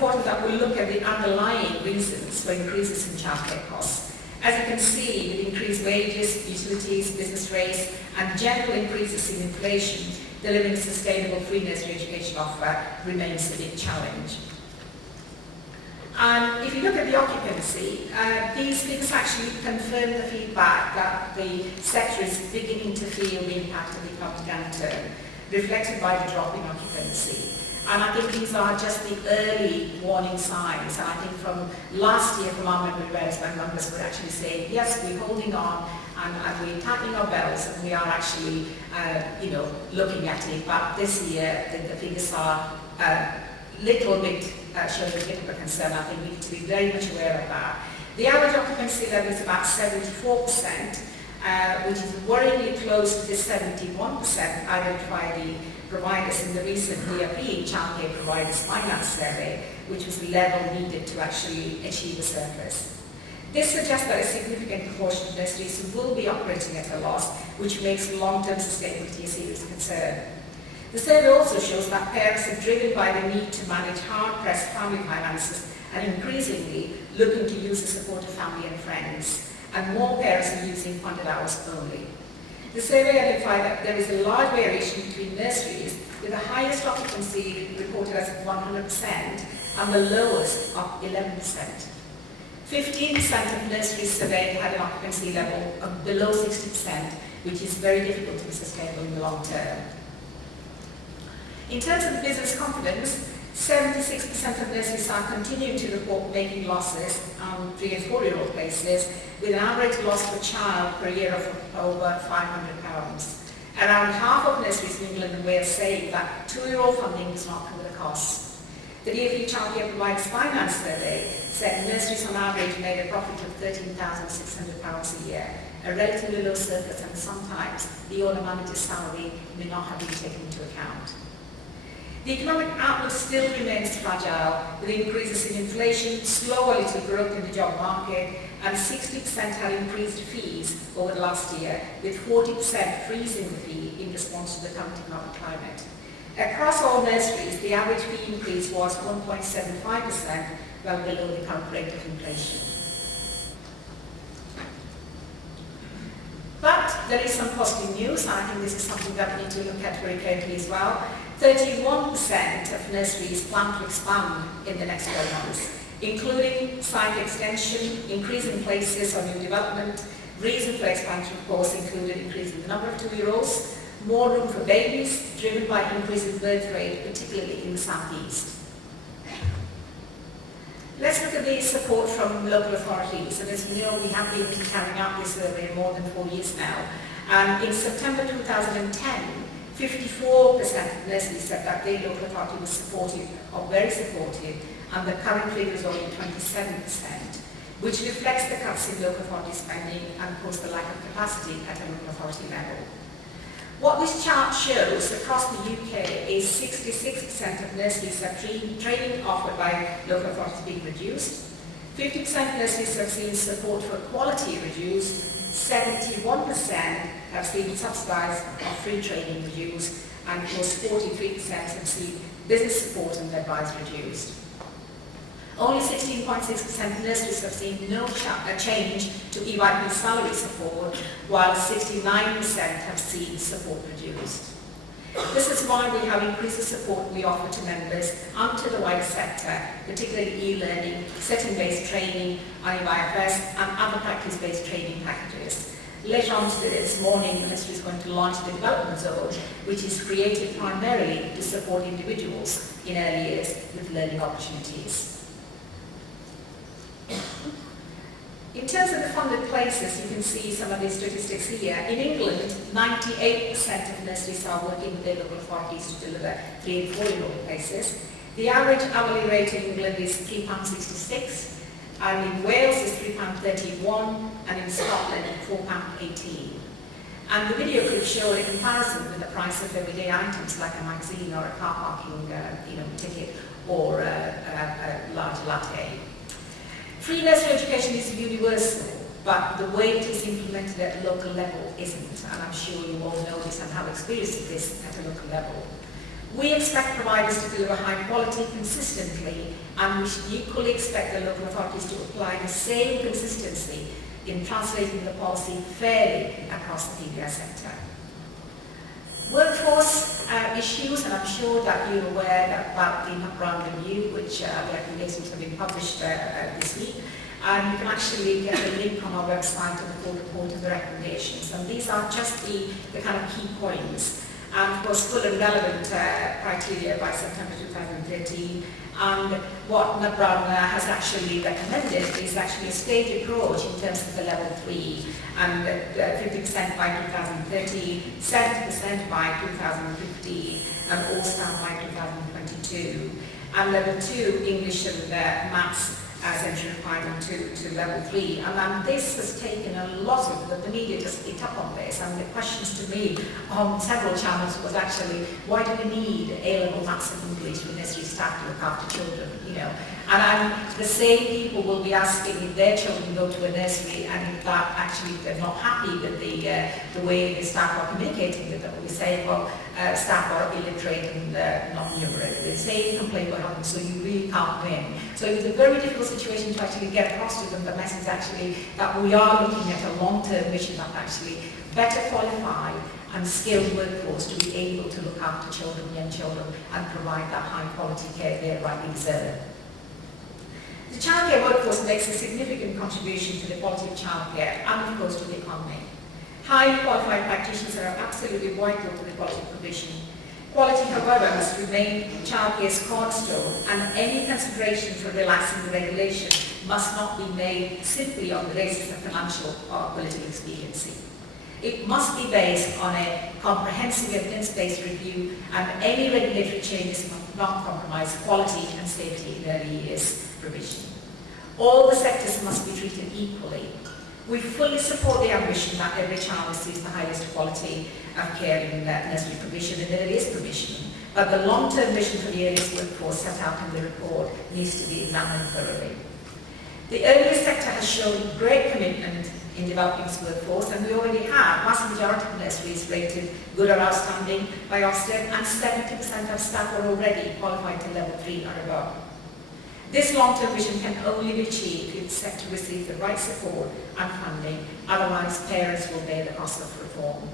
important that we look at the underlying reasons for increases in childcare costs. As you can see, with increased wages, utilities, business rates, and general increases in inflation, delivering a sustainable free nursery education offer remains a big challenge. And if you look at the occupancy, these figures actually confirm the feedback that the sector is beginning to feel the impact of the economic downturn, reflected by the drop in occupancy. And I think these are just the early warning signs. And I think from last year, from our memory whereas my numbers would actually say, yes, we're holding on and we're tightening our belts and we are actually, looking at it. But this year, the figures are little bit showing a bit of a concern. I think we need to be very much aware of that. The average occupancy level is about 74%, which is worryingly close to the 71% identified the providers in the recent DFE Childcare Providers Finance Survey, which was the level needed to actually achieve a surplus. This suggests that a significant proportion of nurseries will be operating at a loss, which makes long-term sustainability a serious concern. The survey also shows that parents are driven by the need to manage hard-pressed family finances and increasingly looking to use the support of family and friends, and more parents are using funded hours only. The survey identified that there is a large variation between nurseries, with the highest occupancy reported as 100% and the lowest of 11%. 15% of nurseries surveyed had an occupancy level of below 60%, which is very difficult to be sustainable in the long term. In terms of business confidence, 76% of nurseries are continuing to report making losses on 3 and 4-year-old places, with an average loss per child per year of over £500. Around half of nurseries in England and Wales say that 2-year-old funding does not cover the costs. The DFE Childcare Providers Finance Survey said nurseries on average made a profit of £13,600 a year, a relatively low surplus, and sometimes the owner manager's salary may not have been taken into account. The economic outlook still remains fragile, with increases in inflation, slow or little growth in the job market, and 60% had increased fees over the last year, with 40% freezing the fee in response to the current economic climate. Across all nurseries, the average fee increase was 1.75%, well below the current rate of inflation. But there is some positive news, and I think this is something that we need to look at very carefully as well. 31% of nurseries plan to expand in the next 12 months, including site extension, increase in places or new development. Reason for expansion, of course, included increasing the number of 2-year-olds, more room for babies, driven by increasing birth rate, particularly in the southeast. Let's look at the support from local authorities. And as you know, we have been carrying out this survey more than 4 years now. And in September 2010, 54% of nurseries said that their local authority was supportive or very supportive, and the current figure is only 27%, which reflects the cuts in local authority spending and, of course, the lack of capacity at a local authority level. What this chart shows across the UK is 66% of nurseries have training offered by local authorities being reduced, 50% of nurseries have seen support for quality reduced, 71% have seen subsidised or free training reduced, and of course 43% have seen business support and advice reduced. Only 16.6% of nurseries have seen no change to EYP salary support, while 69% have seen support reduced. This is why we have increased the support we offer to members and to the wider sector, particularly e-learning, setting-based training, IFS, and other practice-based training packages. Later on this morning, the Ministry is going to launch the Development Zone, which is created primarily to support individuals in early years with learning opportunities. In terms of the funded places, you can see some of these statistics here. In England, 98% of nurseries are working with their local authorities to deliver 3 and 4-year-old places. The average hourly rate in England is £3.66, and in Wales is £3.31, and in Scotland £4.18. And the video clip showed a comparison with the price of everyday items like a magazine or a car parking ticket or a large latte. Free nursery education is universal, but the way it is implemented at the local level isn't, and I'm sure you all know this and have experienced this at a local level. We expect providers to deliver high quality consistently, and we should equally expect the local authorities to apply the same consistency in translating the policy fairly across the PBS sector. Workforce issues, and I'm sure that you're aware about the background review, which the recommendations have been published this week. And you can actually get a link on our website to the full report of the recommendations. And these are just the kind of key points. And of course, full and relevant criteria by September 2013. And what Brown has actually recommended is actually a staged approach in terms of the level 3, and 50% by 2030, 70% by 2050, and all staff by 2022. And level 2, English and maths as entry requirement to level 3. And this has taken a lot of the media just picked up on this, and the questions to me on several channels was actually, why do we need A-level maths and English for nursery staff to look after children, you know? And the same people will be asking if their children go to a nursery and if that actually they're not happy with the way the staff are communicating with them. We say, well, staff are illiterate and not numerate. The same complaint will happen, so you really can't win. So it was a very difficult situation to actually get across to them the message actually that we are looking at a long-term vision that actually better qualified and skilled workforce to be able to look after children, young children, and provide that high-quality care they rightly deserve. The childcare workforce makes a significant contribution to the quality of childcare and, of course, to the economy. Highly qualified practitioners are absolutely vital to the quality provision. Quality, however, must remain childcare's cornerstone, and any consideration for relaxing the regulation must not be made simply on the basis of financial or political expediency. It must be based on a comprehensive evidence-based review, and any regulatory changes must not compromise quality and safety in early years provision. All the sectors must be treated equally. We fully support the ambition that every child receives the highest quality of care in nursery provision and earliest provision, but the long-term vision for the earliest workforce set out in the report needs to be examined thoroughly. The earliest sector has shown great commitment in developing its workforce, and we already have vast majority of nurseries rated good or outstanding by Ofsted, and 70% of staff are already qualified to level 3 or above. This long-term vision can only be achieved if the sector receives the right support and funding, otherwise parents will bear the cost of reform.